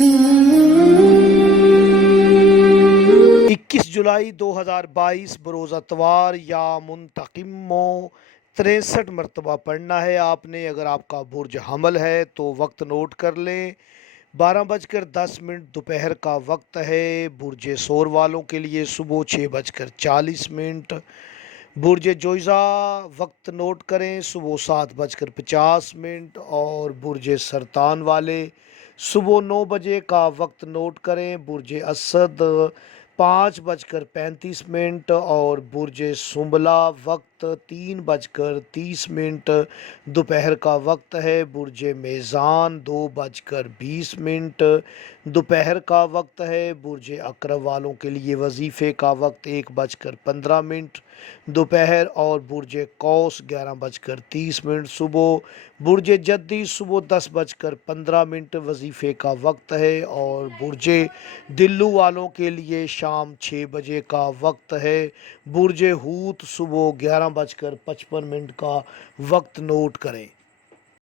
21 جولائی 2022 بروز اتوار یا منتقموں 63 مرتبہ پڑھنا ہے آپ نے۔ اگر آپ کا برج حمل ہے تو وقت نوٹ کر لیں، 12:10 دوپہر کا وقت ہے۔ برج سور والوں کے لیے صبح 6:40۔ برج جوئزہ وقت نوٹ کریں، صبح 7:50۔ اور برج سرطان والے صبح 9 بجے کا وقت نوٹ کریں۔ برج اسد 5:35۔ اور برج سنبلہ وقت 3:30۔ دوپہر کا وقت ہے۔ برج میزان 2:20۔ دوپہر کا وقت ہے۔ برج عقرب والوں کے لیے وظیفے کا وقت 1:15 دوپہر۔ اور برج قوس 11:30 صبح۔ برج جدی صبح 10:15 وظیفے کا وقت ہے۔ اور برج دلو والوں کے لیے شام 6 بجے کا وقت ہے۔ برج حوت صبح 11:55 کا وقت نوٹ کریں۔